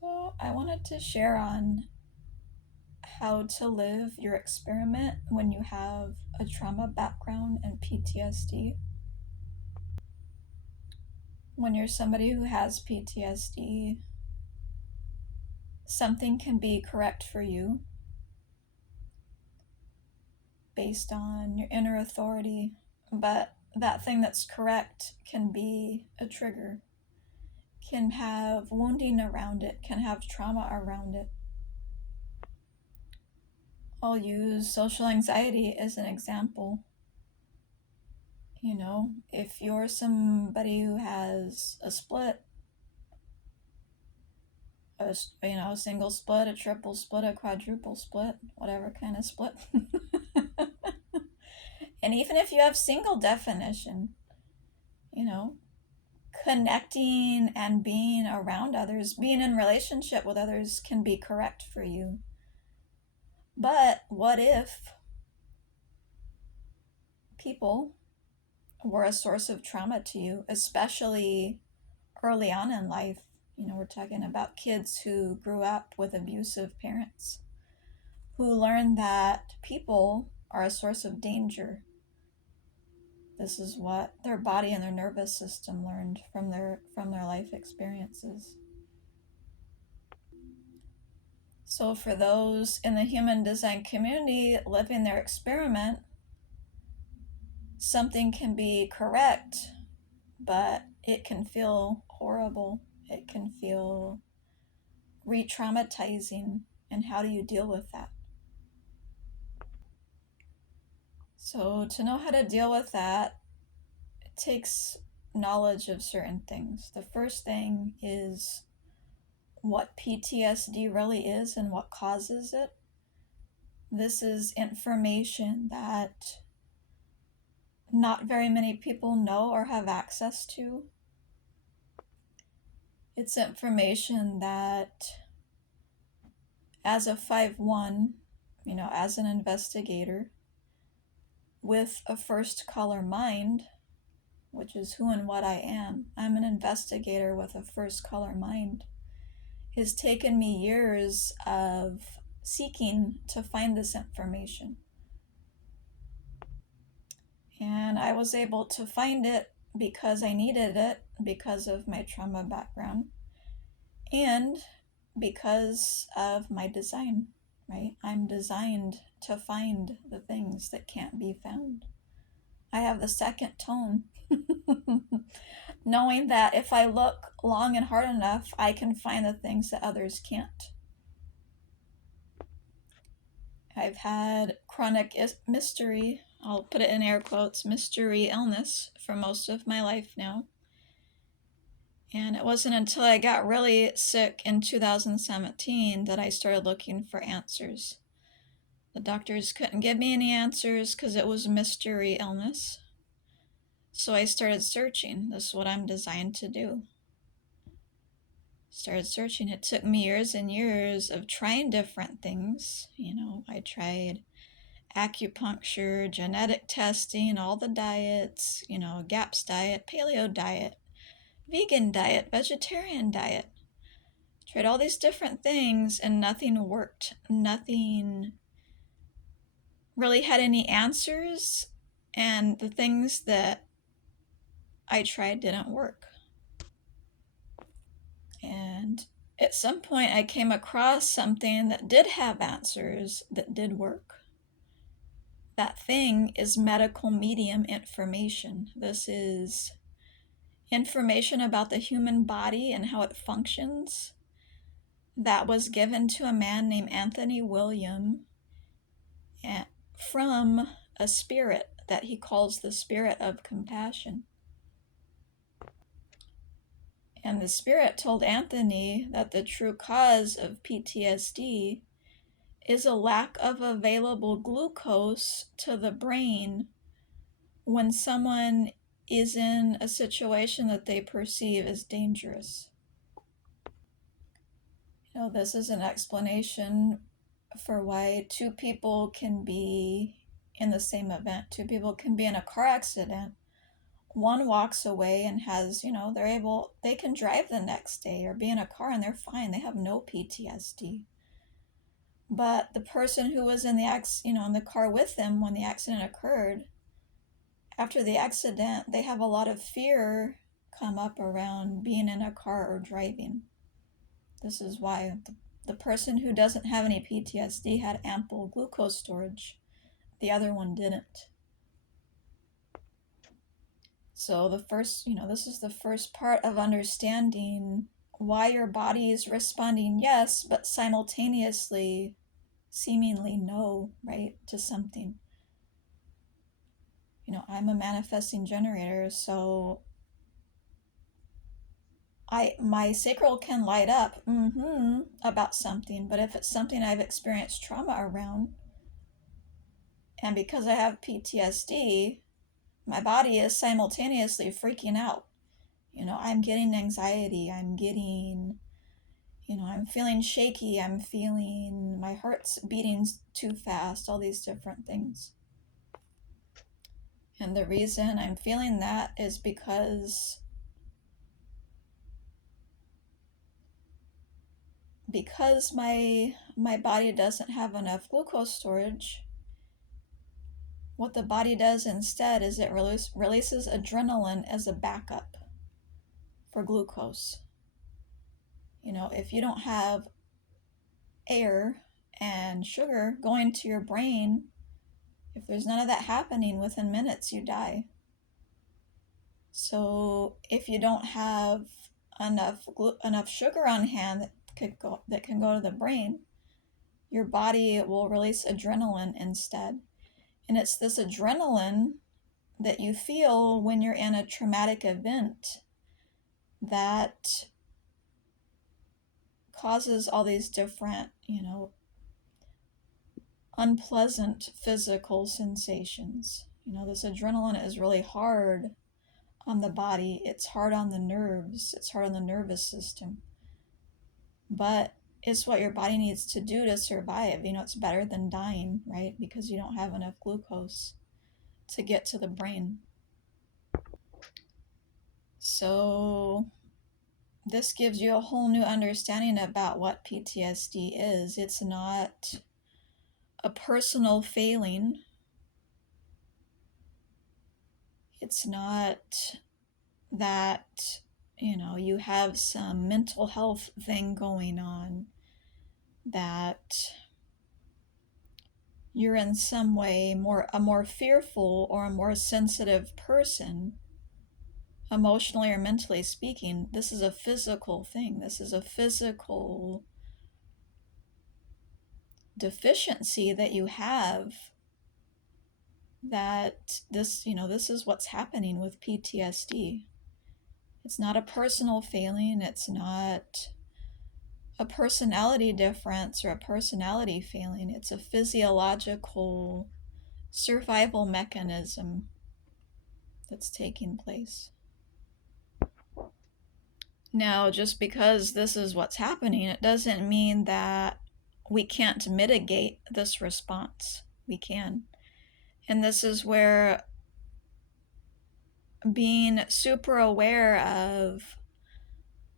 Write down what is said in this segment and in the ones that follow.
So, I wanted to share on how to live your experiment when you have a trauma background and PTSD. When you're somebody who has PTSD, something can be correct for you based on your inner authority, but that thing that's correct can be a trigger, can have wounding around it, can have trauma around it. I'll use social anxiety as an example. If you're somebody who has a split, a single split, a triple split, a quadruple split, whatever kind of split. And even if you have single definition, you know, connecting and being around others, being in relationship with others can be correct for you. But what if people were a source of trauma to you, especially early on in life? We're talking about kids who grew up with abusive parents, who learned that people are a source of danger. This is what their body and their nervous system learned from their life experiences. So for those in the human design community living their experiment, something can be correct, but it can feel horrible. It can feel re-traumatizing. And how do you deal with that? So to know how to deal with that, it takes knowledge of certain things. The first thing is what PTSD really is and what causes it. This is information that not very many people know or have access to. It's information that, as a 5-1, as an investigator with a first color mind, which is who and what I am, I'm an investigator with a first color mind. It's taken me years of seeking to find this information. And I was able to find it because I needed it, because of my trauma background, and because of my design, right? I'm designed to find the things that can't be found. I have the second tone, knowing that if I look long and hard enough, I can find the things that others can't. I've had chronic mystery, I'll put it in air quotes, mystery illness for most of my life now. And it wasn't until I got really sick in 2017 that I started looking for answers. The doctors couldn't give me any answers because it was a mystery illness. So I started searching. This is what I'm designed to do. Started searching. It took me years and years of trying different things. I tried acupuncture, genetic testing, all the diets, GAPS diet, paleo diet, vegan diet, vegetarian diet. Tried all these different things and nothing worked. Nothing really had any answers, and the things that I tried didn't work. And at some point I came across something that did have answers, that did work. That thing is medical medium information. This is information about the human body and how it functions that was given to a man named Anthony William from a spirit that he calls the spirit of compassion. And the spirit told Anthony that the true cause of PTSD is a lack of available glucose to the brain when someone is in a situation that they perceive as dangerous. This is an explanation for why two people can be in the same event. Two people can be in a car accident One walks away and has, they can drive the next day or be in a car and they're fine. They have no PTSD. But the person who was in in the car with them when the accident occurred, after the accident, they have a lot of fear come up around being in a car or driving. This is why the person who doesn't have any PTSD had ample glucose storage. The other one didn't. So this is the first part of understanding why your body is responding yes, but simultaneously seemingly no, right, to something. I'm a manifesting generator, so my sacral can light up about something, but if it's something I've experienced trauma around, and because I have PTSD, my body is simultaneously freaking out. I'm getting anxiety, I'm feeling shaky, I'm feeling my heart's beating too fast, all these different things. And the reason I'm feeling that is because my body doesn't have enough glucose storage. What the body does instead is it releases adrenaline as a backup for glucose. If you don't have air and sugar going to your brain, if there's none of that happening, within minutes you die. So if you don't have enough sugar on hand that can go to the brain, your body will release adrenaline instead. And it's this adrenaline that you feel when you're in a traumatic event that causes all these different, unpleasant physical sensations. This adrenaline is really hard on the body, it's hard on the nerves, it's hard on the nervous system. But it's what your body needs to do to survive. It's better than dying, right? Because you don't have enough glucose to get to the brain. So this gives you a whole new understanding about what PTSD is. It's not a personal failing. It's not that, you have some mental health thing going on, that you're in some way a more fearful or a more sensitive person, emotionally or mentally speaking. This is a physical thing. This is a physical deficiency that you have, that this is what's happening with PTSD. It's not a personal failing. It's not a personality difference or a personality failing. It's a physiological survival mechanism that's taking place. Now, just because this is what's happening, it doesn't mean that we can't mitigate this response. We can. And this is where being super aware of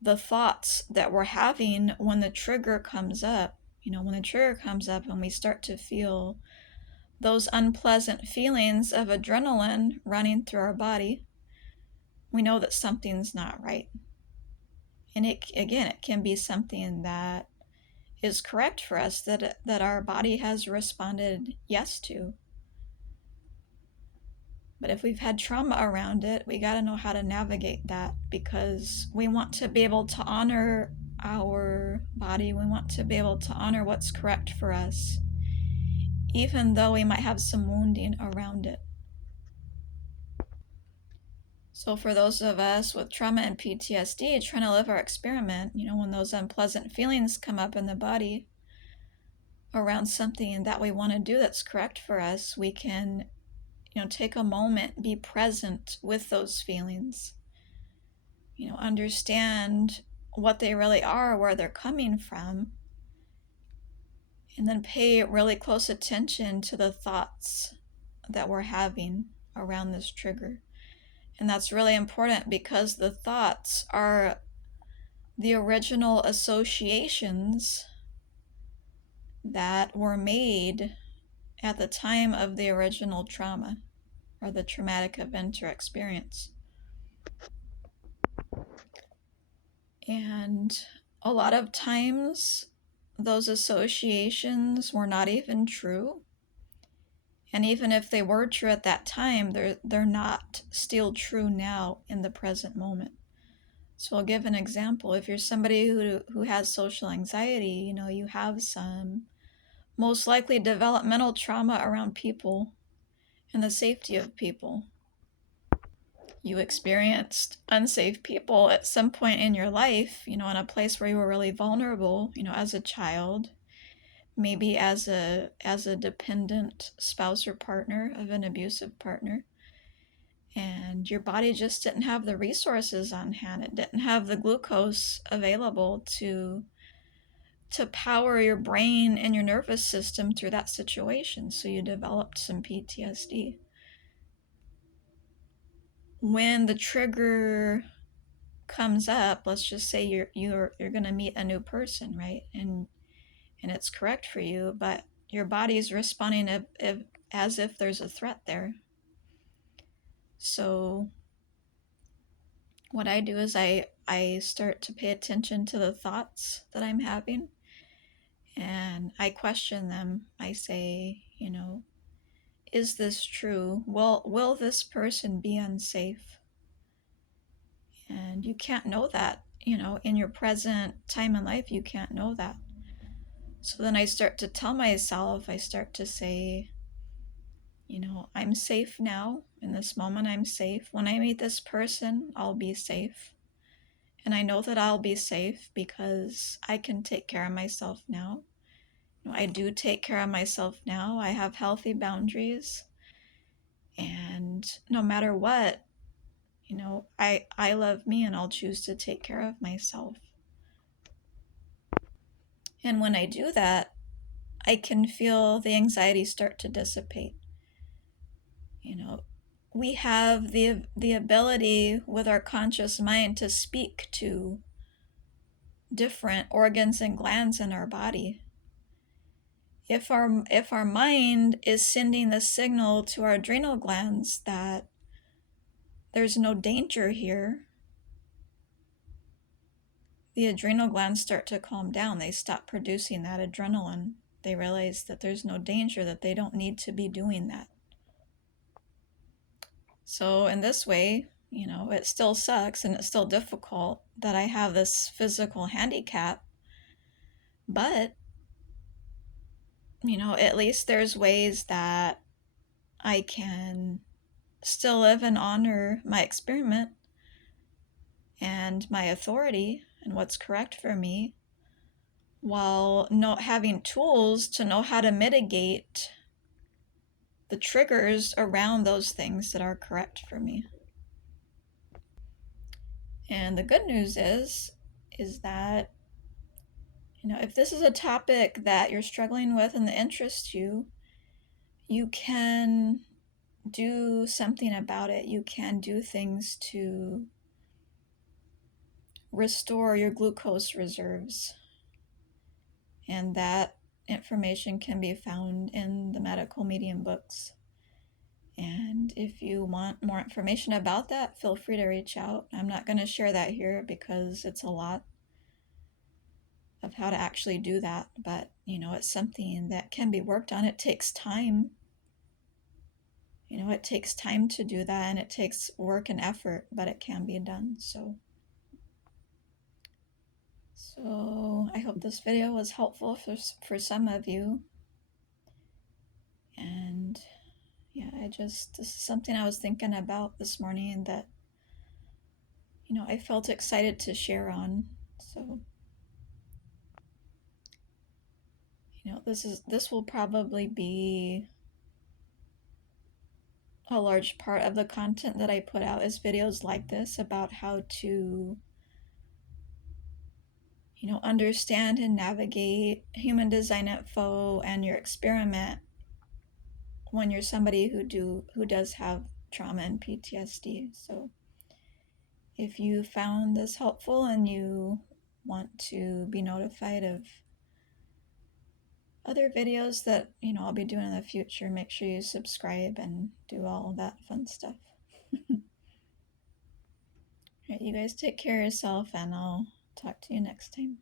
the thoughts that we're having when the trigger comes up, when the trigger comes up and we start to feel those unpleasant feelings of adrenaline running through our body, we know that something's not right. And it can be something that is correct for us, that our body has responded yes to. But if we've had trauma around it, we got to know how to navigate that, because we want to be able to honor our body. We want to be able to honor what's correct for us, even though we might have some wounding around it. So for those of us with trauma and PTSD trying to live our experiment, when those unpleasant feelings come up in the body around something that we want to do that's correct for us, we can take a moment, be present with those feelings, understand what they really are, where they're coming from, and then pay really close attention to the thoughts that we're having around this trigger. And that's really important because the thoughts are the original associations that were made at the time of the original trauma or the traumatic event or experience. And a lot of times, those associations were not even true. And even if they were true at that time, they're not still true now in the present moment. So I'll give an example. If you're somebody who has social anxiety, you have some most likely developmental trauma around people and the safety of people. You experienced unsafe people at some point in your life, in a place where you were really vulnerable, as a child, maybe as a dependent spouse or partner of an abusive partner. And your body just didn't have the resources on hand. It didn't have the glucose available to power your brain and your nervous system through that situation. So you developed some PTSD. When the trigger comes up, let's just say you're going to meet a new person, right? And it's correct for you, but your body's responding as if there's a threat there. So what I do is I start to pay attention to the thoughts that I'm having, and I question them. I say, is this true? Will this person be unsafe? And you can't know that, in your present time in life, you can't know that. So then I start to tell myself, I start to say, I'm safe now. In this moment, I'm safe. When I meet this person, I'll be safe. And I know that I'll be safe because I can take care of myself now. I do take care of myself now. I have healthy boundaries. And no matter what, I love me and I'll choose to take care of myself. And when I do that, I can feel the anxiety start to dissipate. We have the ability with our conscious mind to speak to different organs and glands in our body. If our mind is sending the signal to our adrenal glands that there's no danger here, the adrenal glands start to calm down. They stop producing that adrenaline. They realize that there's no danger, that they don't need to be doing that. So in this way, it still sucks and it's still difficult that I have this physical handicap, but, at least there's ways that I can still live and honor my experiment and my authority and what's correct for me, while not having tools to know how to mitigate the triggers around those things that are correct for me. And the good news is that, if this is a topic that you're struggling with and that interests you, you can do something about it. You can do things to restore your glucose reserves. And that information can be found in the medical medium books. And if you want more information about that, feel free to reach out. I'm not going to share that here because it's a lot of how to actually do that, but it's something that can be worked on. It takes time. It takes time to do that, and it takes work and effort, but it can be done. So I hope this video was helpful for some of you. And yeah, this is something I was thinking about this morning that, I felt excited to share on. So, this will probably be a large part of the content that I put out, is videos like this about how to, understand and navigate human design info and your experiment when you're somebody who does have trauma and PTSD. So if you found this helpful and you want to be notified of other videos that, I'll be doing in the future, make sure you subscribe and do all that fun stuff. All right, you guys take care of yourself, and I'll talk to you next time.